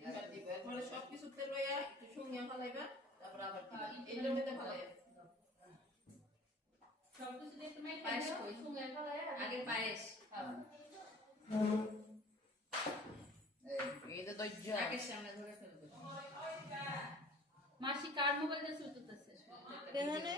এবার দিবা এরপরে সবকিছু তেল লইয়া একটু সঙ্গে ফালাইবা তারপর আবার দিবা এইটার মধ্যে ফালাইয়া সবকিছু দিয়ে তুমি পায়েস কই সঙ্গে ফালাইয়া আগে পায়েস এই তো দজ্জা আগে সামনে ধরে ফেলবে মাসি কার মোবাইল দিয়ে শুরু করতেছে এখানে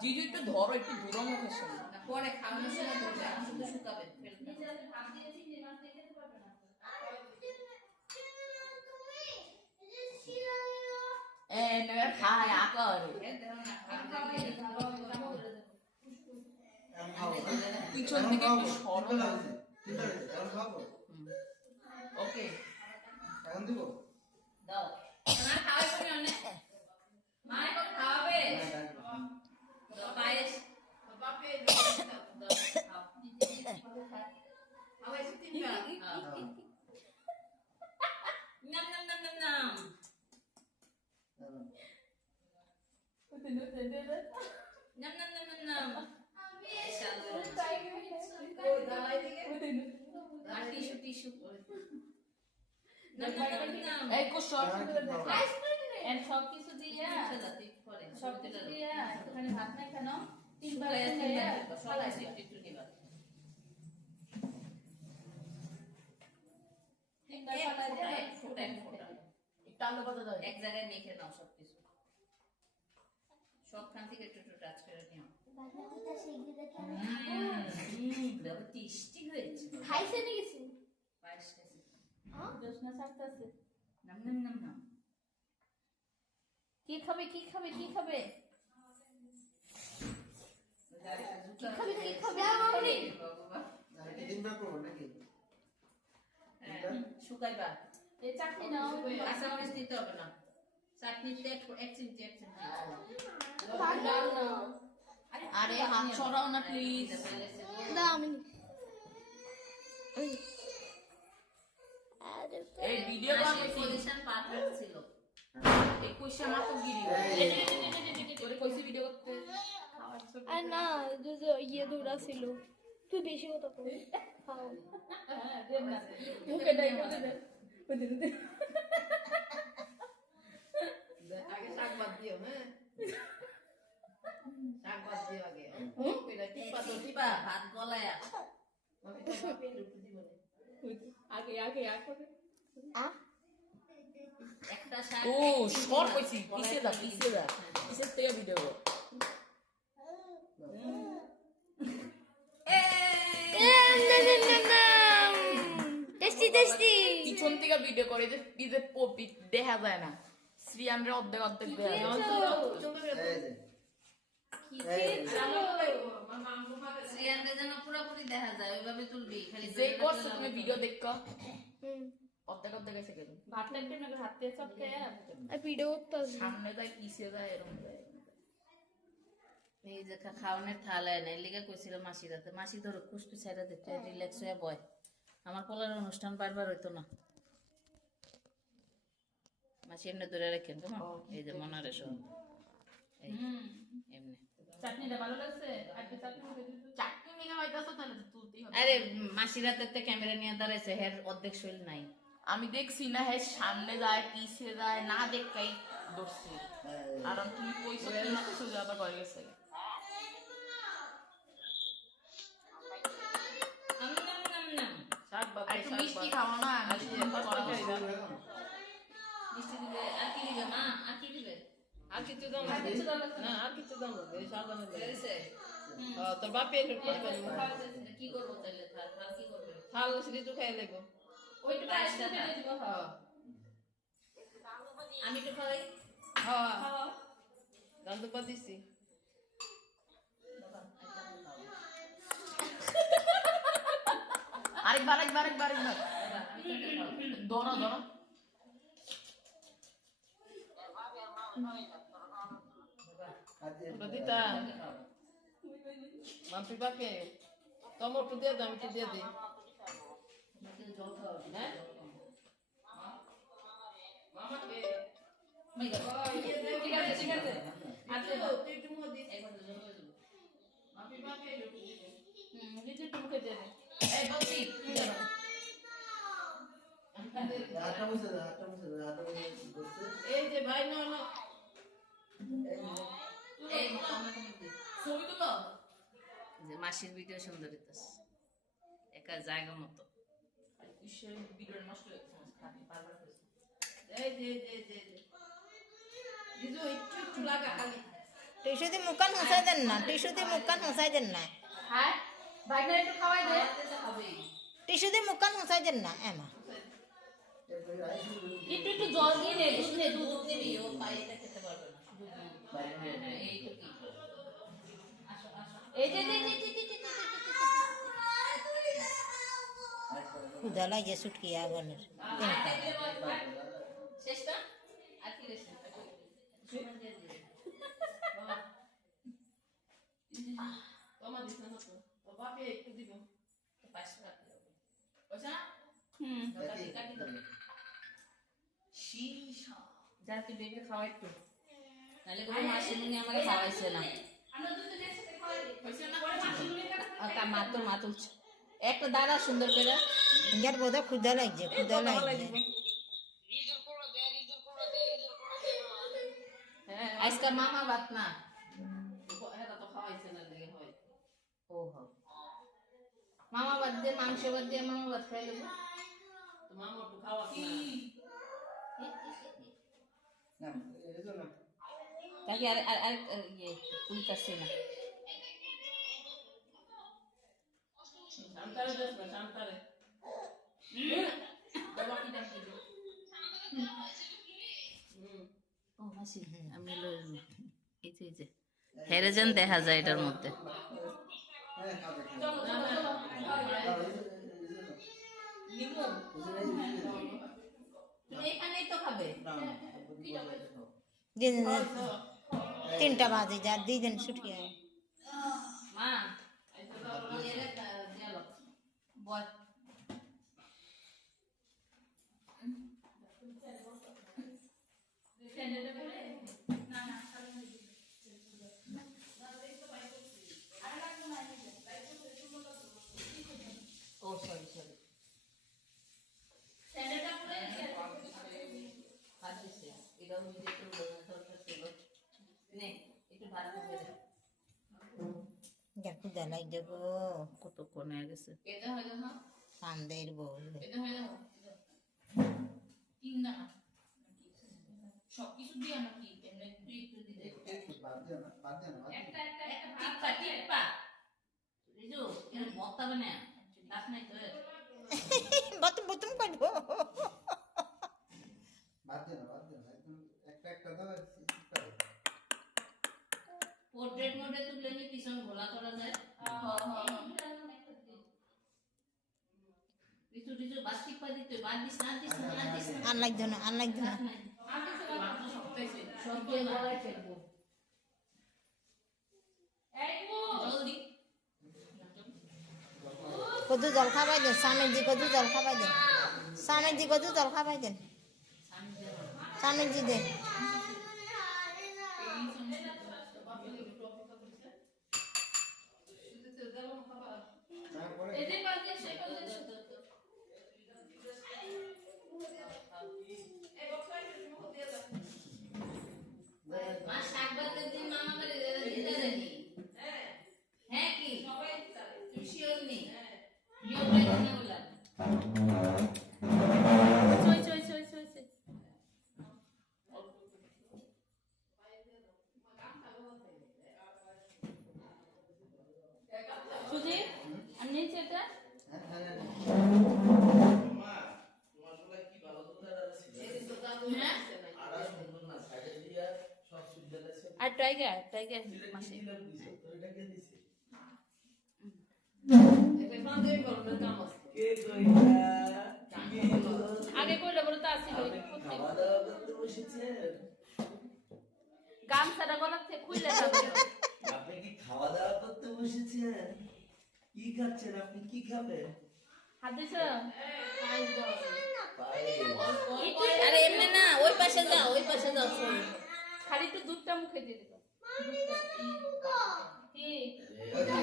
জিজু একটু ধরো একটু দূর মুখের সঙ্গে না পরে খাওয়ানোর সময় ধরবে এখন শুধু শুকাবে ফেলবে ভাত দিয়েছি যে মাছ দিয়ে খেতে পারবে না এ নয়া খায় আকর পিছন থেকে একটু সরো ওকে এখন দিব দাও না খাওয়াবে না অনেক মা এখন খাওয়াবে দাও পায়েস বাপে দাও খাও আবার তিনটা নাম নাম নাম নাম নাম নাম নাম নাম নাম নাম দালাই দিকে আর টিস্যু টিস্যু নাম নাম নাম নাম এই কো শর্ট করে দে এন্ড সব কিছু দিয়া সব কিছু দিয়া একটুখানি ভাত নাই কেন তিনবার সলাই একটু দিবা তিনবার সলাই দিয়া ফোটা ফোটা একটু আলো পাতা দাও এক জায়গায় মেখে নাও সবকিছু সবখান থেকে একটু একটু টাচ করে নিও ব্যাপার টেস্টি হয়েছে খাইছে নাকি পায়েস খাইছি দোষনা সাকতাছে নাম নাম নাম নাম কি খাবে কি খাবে কি খাবে কি খাবে মামনি আরেকটা দিন ব্যাক করব নাকি শুকাইবা এই চাটনি নাও কাঁচা মরিচ দিতে হবে না চাটনিতে এক চিমটি ডাল নাও আরে হাত ছড়াও না প্লিজ দাও আমি এই ভিডিও বানাই পজিশন পারফেক্ট ছিল এই কইছে মাত্র গিরি তোরে কইছে ভিডিও করতে আর না যে ইয়ে দৌড়া ছিল তুই বেশি কথা কই খাও মুখে ডাই করে দে আগে শাক বাদ দিও হ্যাঁ শাক বাদ দিও আগে কইরা টিপা তো টিপা ভাত গলায়া আমি তো বাপে ঢুকতে দিব না আগে আগে আগে একটা শাক ও শর্ট কইছি পিছে যা পিছে থেকে ভিডিও কর টেস্টি টেস্টি পিছন থেকে ভিডিও করে যে পিছে পপি দেখা যায় না শ্রীয়ানরে অর্ধেক অর্ধেক দেখা যায় শ্রেয়ানকে যেন পুরোপুরি দেখা যায় ওইভাবে তুলবি খালি যে করছো তুমি ভিডিও দেখো অর্ধেক অর্ধেক এসে গেল ভাত লাগবে না হাত দিয়ে চটকে আর ভিডিও করতে সামনে যায় পিছে যায় এরকম যায় এই যে খাওয়ানোর থালায় নাই লিগা কইছিল মাসি রাতে মাসি ধরো কুষ্টি ছাইরা দিতে রিল্যাক্স হয়ে বয় আমার পোলার অনুষ্ঠান বারবার হইতো না মাসি এমনি ধরে রাখেন কেমন এই যে মনারে সব এমনি চাটনিটা ভালো লাগছে আর কি চাটনি চাকরি নিয়ে হইতাছো তাহলে তো তুলতেই হবে আরে মাসি রাতে তো ক্যামেরা নিয়ে দাঁড়াইছে হের অর্ধেক শৈল নাই আমি দেখছি না হ্যাঁ সামনে যায় পিছে যায় না দেখাই দৌড়ছে আর তুমি কইছো না কিছু যাতা করে গেছে শাক আর একটু মিষ্টি খাওয়া না মিষ্টি দিবে আর কি দিবে মা আর কি দিবে আর কিছু দাম না আর কিছু দাম এই সাবানের হয়েছে তোর বাপে কি করবো তাহলে থাল কি করবে থাল সিঁড়ি তো খাই লাগবো ওইটা পায়েসটা দিয়ে দিব আমি একটু খাই হ্যাঁ দাম তো পাতিছি আরেকবার ধরো দিতা মাপি বাপে টমেটো দিয়ে দাম একটু দিয়ে দিই জল খাওয়া হ্যাঁ ঠিক আছে আচ্ছা তুই একটু মুখ দিস একবার জল করে দেবো মাপি বাপে নিজে টুকে দেবে এই বলছি মুছে দাও, হাতটা মুছে দাও, হাতটা মুছে করছে। এই যে ভাই না না এই মোটামুটি ছবি তুলো যে মাসির ভিডিও সুন্দর হইতাছে একা জায়গা মতো ভিডিও নষ্ট হয়ে গেছে খালি বারবার করেছে। এই যে দিদু একটু একটু লাগা খালি টিস্যু দিয়ে মুখখান মুছাই দেন না, টিস্যু দিয়ে মুখখান মুছাই দেন না, হ্যাঁ ভাইনা একটু খাওয়াই দে টিস্যু দিয়ে মুখখান মুছাই দেন না এমা। এরপরে রাইস দিবি। একটু একটু জল দিয়ে নে দুধ নে দুধ দুধ নিবি ও পায়েটা খেতে পারবে না শুধু দুধ হ্যাঁ এইটুকুই এই যে যে যে যে যে যে ক্ষুধা লাগে শুটকি আগুনের তিনটা। শেষটা আর কি রেছে তোমার দিছ না তো ও বাপে একটু দিব পাঁচশো কাটতে হবে বুঝছ না কাটি কাটি দাও শীষা যা তুই বেবি খাওয়া একটু নাহলে কোনো মাসিমুনি আমাকে খাওয়াইছে না আমরা দুটো একসাথে খাওয়াই দিই বুঝছ না পরে মাছগুলো আর তা মা তুলছে একটা দাঁড়া সুন্দর করে ইয়ার বোধহয় ক্ষুধা লাগছে, ক্ষুধা লাগছে। হ্যাঁ আজকে মামা ভাত না এটা তো খাওয়াইছে না লেগে হয় ও হবে মামা ভাত দিয়ে মাংস ভাত দিয়ে মামা ভাত খাই দেবো তো মামা একটু খাওয়া না না, এই জন্য। কাকি আর আর আর ইয়ে উল্টাছে না শান্তারে দেখ না শান্তারে বাবা কি ডাক দিল ও মাসি আমি লইলাম না এই যে হেরে যেন দেখা যায় এটার মধ্যে হ্যাঁ, খাবে, খাবে। চলো চলো চলো দাও, এই যে- এই যে দাও। নিমু বুঝে নাই, বুঝে নাই। তুমি এখানেই তো খাবে না, না, বলে দাও। দিয়ে দেন, তিনটা বাজে যা দিয়ে দেন শুটকি আগুন। মা এরে দিয়াল বয় ও সরি সরি হাত দিছে এটাও নিজে একটু দরকার ছিল নে একটু ভাত দিয়ে দে ইয়ার ক্ষুধা লাগছে গো, কতক্ষণ হয়ে গেছে এটা হয় না কান্দের বউ। এটা হয় না তিন না সবকিছু দিয়ে নাকি এমনি তুই একটু দিতে একটু বাদ দিও না, বাদ দিও না, বাদ দিও না। একটা একটা একটা টিপ্পা টিপ্পা রিজু এর বত্তা বানা দাস নাই তো এর। বতুম বতুম করবো। বাদ দিও না, বাদ দিও না। একদম একটা একটা দাও, আর ঠিক করে। পোর্ট্রেট মোডে তুললে নি পিছন ঘোলা করা যায় রিজু রিজু বাস টিপ্পা দিতে বাদ দিস না দিস না না দিস না আর লাগছে না, আর লাগছে না। সব দিয়ে গলায় ফেলবো জলদি কদু জল খাবাই দেন, স্বামীর জি কদু জল খাবাই দেন, স্বামীর জি কদু জল খাবাই দেন, স্বামীর জি দেন। তারপরে এদের বাদে সে করলে মা শাক বাদের দিন মামা বাড়ি দিতে দেনি হ্যাঁ কি তুই শিওর নেই বিয়ে করে দিতে বললাম চই চই চই চই চই সুজি আমি নিয়েছি এটা হ্যাঁ, হ্যাঁ, হ্যাঁ। হ্যাঁ আর টাইগার টাইগার মাসি আগে কইলে বলে তো আসিল গামছাটা গলার থেকে খুইলে যাবে আপনি কি খাওয়া দাওয়া করতে বসেছেন? কি খাচ্ছেন আপনি? কি খাবেন? হাত দিছ পায়েস। আরে এমনি না ওই পাশে যাও খালি একটু দুধটা মুখে দিয়ে দিল কি না,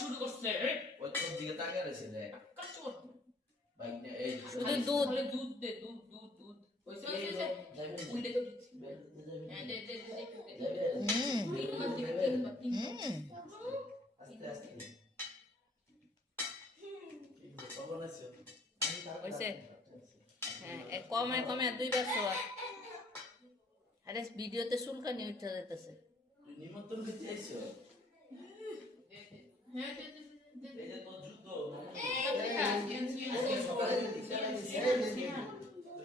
শুরু করছে ওই তোর দিকে তাকিয়ে রয়েছে রে কাজ কর বাইক নিয়ে এই শুধু দুধ খালি দুধ দে দুধ দুধ দুধ ওইসে ওই যে যাবেন ওই দেখো হ্যাঁ দে দে দে তিনবার দিবে তিনবার আস্তে আস্তে কখন আসছো হয়েছে হ্যাঁ কমে কমে 2 বার শোয়া আরে ভিডিওতে চুলকানি উঠে যেতেছে তুই নিমন্ত্রণ খেতে আইছো হ্যাঁ দে দে এই যে তোর জুতো সকালে দিছে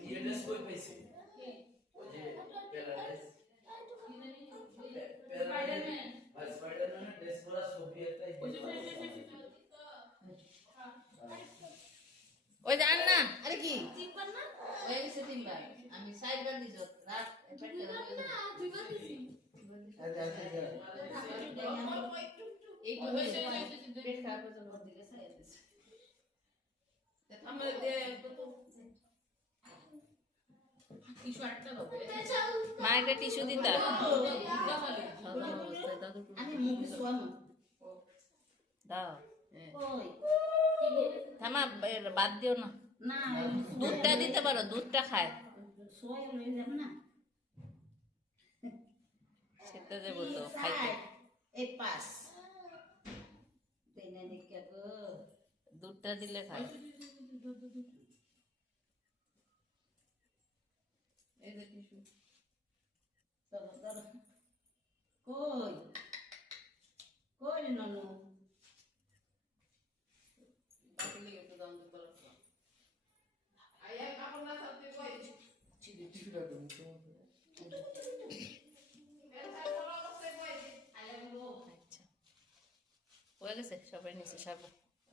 ইয়ে ড্রেস কই পাইছি ওই যে প্যারাডাইস স্পাইডারম্যান আর স্পাইডারম্যানের ড্রেস পরা ছবি একটা ওই জান না আরে কি হয়ে গেছে 3 বার আমি 4 বার দিছো রাত এই তো হয়েছে পেট খারাপ হয়ে যাবে দিকে সাইড দিছে আমরা দে তো কিছু একটা হবে মা একটা টিস্যু দিতা আমি মুখ শোয়ানো দাও থামা বাদ দিও না না দুধটা দিতে পারো দুধটা খায় শোয়া লয়ে যাবে না সেটা দেবো তো খাইতে এই পাস দেনা দেখে গো দুধটা দিলে খায় এই যে টিস্যু চলো চলো কই কই রে ননু বাকিলে একটু দাম দিতে পারছো আয়া কাপড় না থাকতে কই টিস্যুটা তো মুখে আচ্ছা হয়ে গেছে সবাই নিচে সারবো